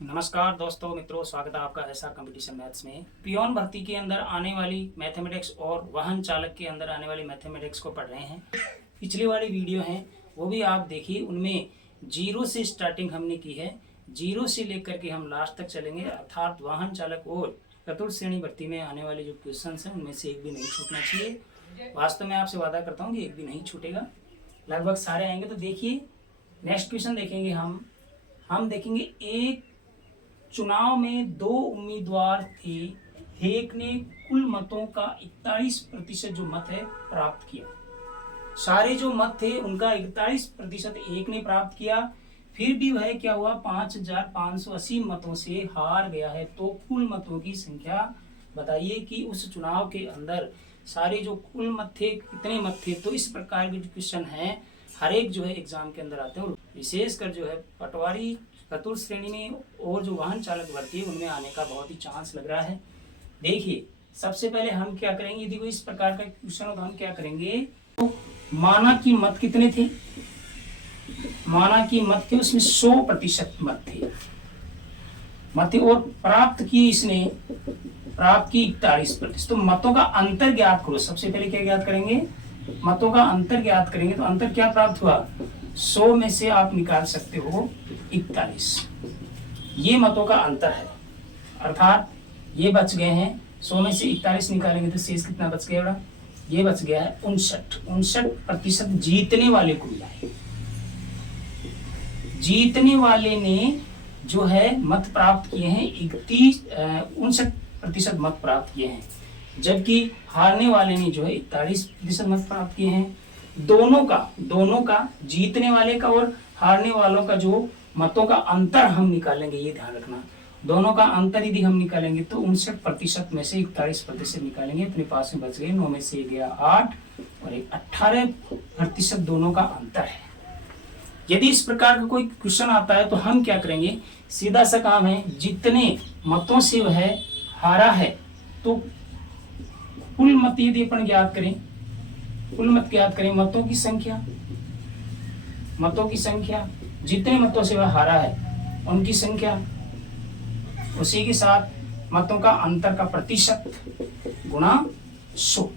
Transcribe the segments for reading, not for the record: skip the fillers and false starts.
नमस्कार दोस्तों मित्रों, स्वागत है आपका एसआर कंपटीशन मैथ्स में। पियोन भर्ती के अंदर आने वाली मैथमेटिक्स और वाहन चालक के अंदर आने वाली मैथमेटिक्स को पढ़ रहे हैं। पिछली वाली वीडियो है वो भी आप देखिए, उनमें जीरो से स्टार्टिंग हमने की है। जीरो से लेकर के हम लास्ट तक चलेंगे, अर्थात वाहन चालक और चतुर्थ श्रेणी भर्ती में आने वाले जो क्वेश्चन हैं उनमें से एक भी नहीं छूटना चाहिए। वास्तव में आपसे वादा करता हूँ कि एक भी नहीं छूटेगा, लगभग सारे आएंगे। तो देखिए नेक्स्ट क्वेश्चन देखेंगे हम देखेंगे, एक चुनाव में 2 उम्मीदवार थे। एक ने कुल मतों का 41% जो मत है प्राप्त किया। सारे जो मत थे उनका 41% एक ने प्राप्त किया, फिर भी वह क्या हुआ, 5580 मतों से हार गया है। तो कुल मतों की संख्या बताइए कि उस चुनाव के अंदर सारे जो कुल मत थे कितने मत थे। तो इस प्रकार के जो क्वेश्चन हैं हर एक जो है एग्जाम के अंदर आते हैं, और विशेषकर जो है पटवारी चतुर्थ श्रेणी में और जो वाहन चालक भर्ती है उनमें आने का बहुत ही चांस लग रहा है। देखिए सबसे पहले हम क्या करेंगे, यदि कोई इस प्रकार का क्वेश्चन हो तो हम क्या करेंगे, तो माना कि मत कितने थे, माना कि मत थे उसमें 100% मत थे और प्राप्त की इसने प्राप्त की 41%। तो मतों का अंतर ज्ञात करो। सबसे पहले क्या ज्ञात करेंगे, मतों का अंतर ज्ञात करेंगे। तो अंतर क्या प्राप्त हुआ, 100 में से आप निकाल सकते हो 41, ये मतों का अंतर है। अर्थात ये बच गए हैं, 100 में से 41 निकालेंगे तो शेष कितना बच गया बड़ा, ये बच गया है 59% जीतने वाले को मिला है। जीतने वाले ने जो है मत प्राप्त किए हैं 59% मत प्राप्त किए हैं, जबकि हारने वाले ने जो है 41% मत प्राप्त किए हैं। दोनों का जीतने वाले का और हारने वालों का जो मतों का अंतर हम निकालेंगे, ये ध्यान रखना। दोनों का अंतर यदि हम निकालेंगे तो 59% में से 41% निकालेंगे, अपने पास में बच गए 9 में से गया 8 और 18% दोनों का अंतर है। यदि इस प्रकार का कोई क्वेश्चन आता है तो हम क्या करेंगे, सीधा सा काम है, जितने मतों से वह हारा है तो कुल मत यदि अपन ज्ञात करें, कुल मत ज्ञात करें, मतों की संख्या जितने मतों से वह हारा है उनकी संख्या, उसी के साथ मतों का अंतर का प्रतिशत गुणा 100।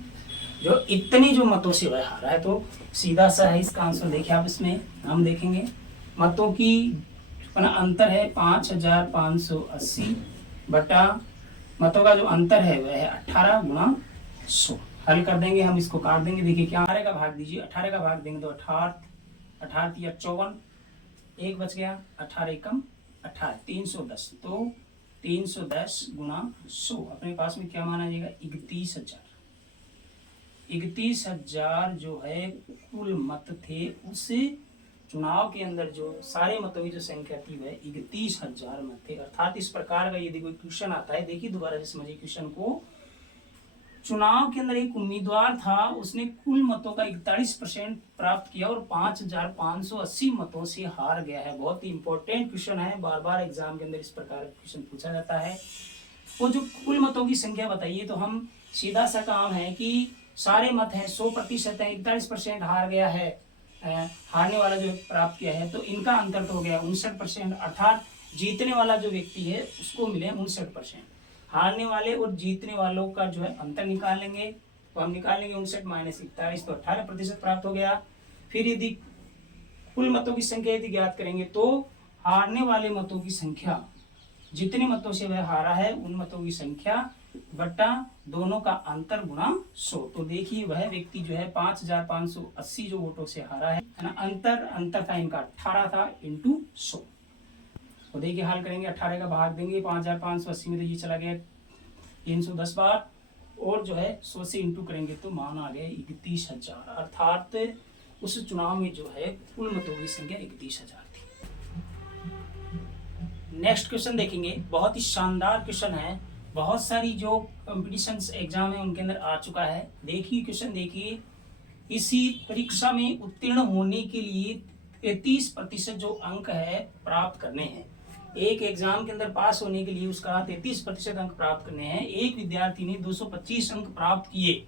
जो इतने जो मतों से वह हारा है, तो सीधा सा है इसका आंसर। देखिए आप इसमें हम देखेंगे मतों की अपना अंतर है 5580 बटा मतों का जो अंतर है वह है 18 गुणा 100। हल कर देंगे हम, इसको काट देंगे। देखिए क्या, 18 का भाग दीजिए, 18 का भाग देंगे तो 18 या 54, एक बच गया, 18 एकम 18, 310। तो 310 गुणा 100 अपने पास में क्या माना जाएगा, 31,000 जो है कुल मत थे। उस चुनाव के अंदर जो सारे मतों की जो संख्या थी वह 31,000 मत थे। अर्थात इस प्रकार का यदि कोई क्वेश्चन आता है, देखिए दोबारा से समझिए क्वेश्चन को। चुनाव के अंदर एक उम्मीदवार था, उसने कुल मतों का 41% प्राप्त किया और 5580 मतों से हार गया है। बहुत ही इंपॉर्टेंट क्वेश्चन है, बार बार एग्जाम के अंदर इस प्रकार का क्वेश्चन पूछा जाता है। वो जो कुल मतों की संख्या बताइए, तो हम सीधा सा काम है कि सारे मत हैं 100% है, 41% हार गया है, हारने वाला जो प्राप्त किया है, तो इनका अंतर तो हो गया 59%। अर्थात जीतने वाला जो व्यक्ति है उसको मिले 59%, हारने वाले और जीतने वालों का जो है अंतर निकाल लेंगे। तो हम निकाल लेंगे 59 माइनस 41, तो 18% प्राप्त हो गया। फिर यदि कुल मतों की संख्या यदि ज्ञात करेंगे तो हारने वाले मतों की संख्या, जितने मतों से वह हारा है उन मतों की संख्या बटा दोनों का अंतर गुणा 100। तो देखिए वह व्यक्ति जो है 5580 जो वोटों से हारा है ना, अंतर था इनका 18 था इंटू 100। तो देखिए हल करेंगे, 18 का भाग देंगे 5580 में, तो ये चला गया 310 बार, और जो है 100 से इंटू करेंगे तो मान आ गया 31,000। अर्थात उस चुनाव में जो है कुल मतों की संख्या 31,000 थी। नेक्स्ट क्वेश्चन देखेंगे, बहुत ही शानदार क्वेश्चन है, बहुत सारी जो कॉम्पिटिशन एग्जाम है उनके अंदर आ चुका है। देखिए क्वेश्चन देखिए, इसी परीक्षा में उत्तीर्ण होने के लिए 33% जो अंक है प्राप्त करने हैं। एक एग्जाम के अंदर पास होने के लिए उसका 33% अंक प्राप्त करने हैं। एक विद्यार्थी ने 225 अंक प्राप्त किए,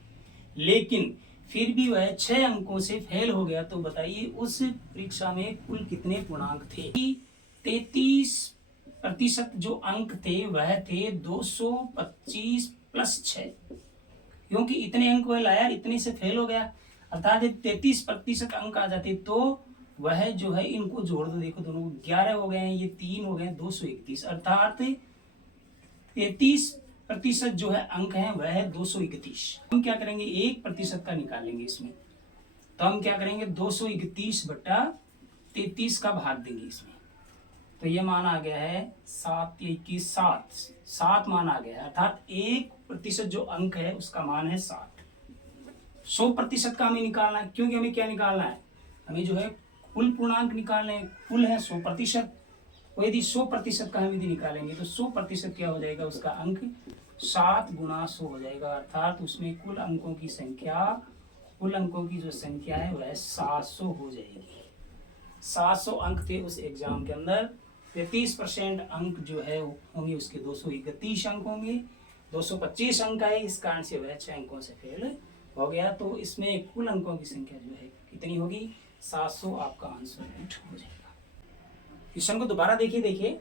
लेकिन फिर भी वह 6 अंकों से फेल हो गया। तो बताइए उस परीक्षा में कुल कितने पूर्णांक थे। 33% प्रतिशत जो अंक थे वह थे 225 प्लस 6, क्योंकि इतने अंक वह लाया, इतने से फेल हो गया, अर्थात 33% अंक आ जाते तो वह जो है, इनको जोड़ दो, देखो दोनों 11 हो गए हैं, ये 3 हो गए, 231, अर्थात 33% जो है अंक है वह है 231। हम क्या करेंगे, 1% का निकालेंगे इसमें, तो हम क्या करेंगे 231/33 का भाग देंगे इसमें, तो ये मान आ गया है 7 21 7 मान आ गया है, अर्थात 1% जो अंक है उसका मान है 7। 100% का हमें निकालना है, क्योंकि हमें क्या निकालना है, हमें जो है कुल पूर्णांक निकालने हैं, कुल है 100%, तो यदि 100% का हम यदि निकालेंगे तो 100% क्या हो जाएगा, उसका अंक 7 गुणा 100 हो जाएगा, अर्थात उसमें कुल अंकों की जो संख्या है वह 700 हो जाएगी। 700 अंक थे उस एग्जाम के अंदर, 33% अंक जो है होंगे उसके 231 अंक होंगे, 225 अंक आए, इस कारण से वह 6 अंकों से फेल हो गया। तो इसमें कुल अंकों की संख्या जो है कितनी होगी, 700 आपका आंसर राइट हो जाएगा। क्वेश्चन को दोबारा देखिए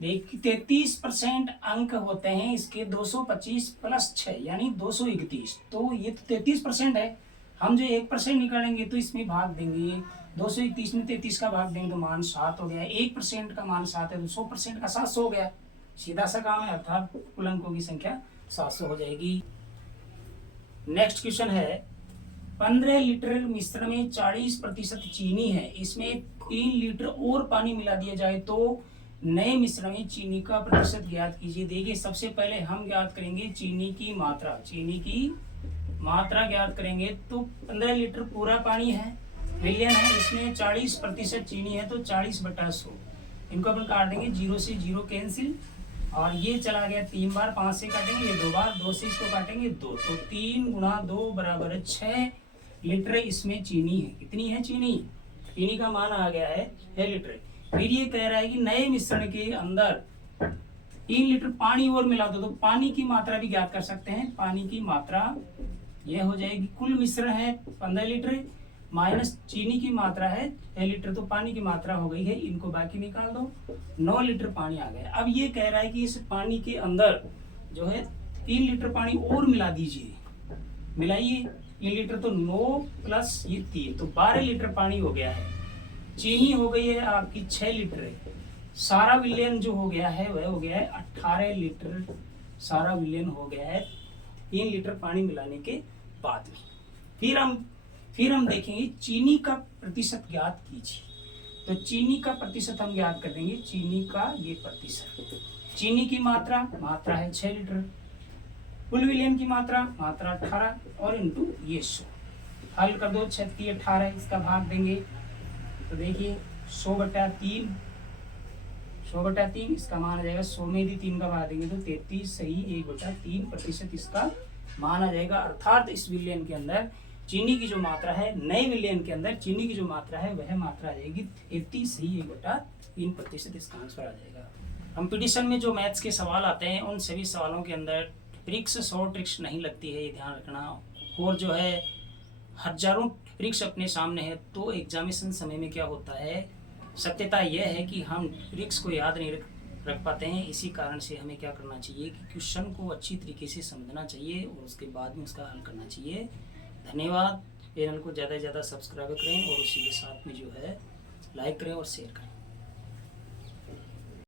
33% अंक होते हैं इसके 225 प्लस 6 यानी 231, तो ये तो 33% है, हम जो 1% निकालेंगे तो इसमें भाग देंगे, 231 में 33 का भाग देंगे तो मान 7 हो गया, 1% का मान 7 है तो 100% का 700 हो गया, सीधा सा काम है, अर्थात कुल अंकों की संख्या 700 हो जाएगी। नेक्स्ट क्वेश्चन है, 15 लीटर मिश्रण में 40% चीनी है, इसमें 3 लीटर और पानी मिला दिया जाए तो नए मिश्रण में चीनी का प्रतिशत ज्ञात कीजिए। देखिए सबसे पहले हम ज्ञात करेंगे चीनी की मात्रा ज्ञात करेंगे, तो 15 लीटर पूरा पानी है, मिलियन है, इसमें 40% चीनी है तो 40/100, इनको अपन काट देंगे, 0 से 0 कैंसिल, और ये चला गया 3 बार, 5 से काटेंगे, ये 2 बार, 2 से इसको काटेंगे 2, तो 3 गुणा 2 बराबर 6 लीटर इसमें चीनी है। कितनी है चीनी का मान आ गया है 6 लीटर। फिर ये कह रहा है कि नए मिश्रण के अंदर 3 लीटर पानी और मिला दो, तो पानी की मात्रा भी ज्ञात कर सकते हैं। पानी की मात्रा यह हो जाएगी, कुल मिश्रण है 15 लीटर माइनस चीनी की मात्रा है 6 लीटर, तो पानी की मात्रा हो गई है, इनको बाकी निकाल दो, 9 लीटर पानी आ गया। अब ये कह रहा है कि इस पानी के अंदर जो है 3 लीटर पानी और मिला दीजिए, मिलाइए 3 लीटर, तो 9 प्लस ये 3, तो 12 लीटर पानी हो गया है। चीनी हो गई है आपकी 6 लीटर, सारा विलयन जो हो गया है वह हो गया है 18 लीटर, सारा विलयन हो गया है 3 लीटर पानी मिलाने के बाद में। फिर हम देखेंगे चीनी का प्रतिशत ज्ञात कीजिए, तो चीनी का प्रतिशत हम ज्ञात कर देंगे, चीनी का ये प्रतिशत, चीनी की मात्रा है 6 लीटर, कुल विलयन की मात्रा 18 और इनटू ये 100, हल कर दो, 36 18, इसका भाग देंगे, तो देखिए 100/3, इसका मान आ जाएगा, 100 में यदि 3 का भाग देंगे तो 33 सही 1/3% इसका मान आ जाएगा, अर्थात इस विलयन के अंदर चीनी की जो मात्रा है, नए विलयन के अंदर चीनी की जो मात्रा है वह मात्रा आ जाएगी 33 सही 1/3%, इसका आंसर आ जाएगा। कंपटीशन में जो मैथ्स के सवाल आते हैं उन सभी सवालों के अंदर ट्रिक्स 100 ट्रिक्स नहीं लगती है, ये ध्यान रखना, और जो है हजारों ट्रिक्स अपने सामने है, तो एग्जामिनेशन समय में क्या होता है, सत्यता यह है कि हम ट्रिक्स को याद नहीं रख पाते हैं। इसी कारण से हमें क्या करना चाहिए कि क्वेश्चन को अच्छी तरीके से समझना चाहिए और उसके बाद में उसका हल करना चाहिए। धन्यवाद। चैनल को ज़्यादा से ज़्यादा सब्सक्राइब करें और उसी के साथ में जो है लाइक करें और शेयर करें।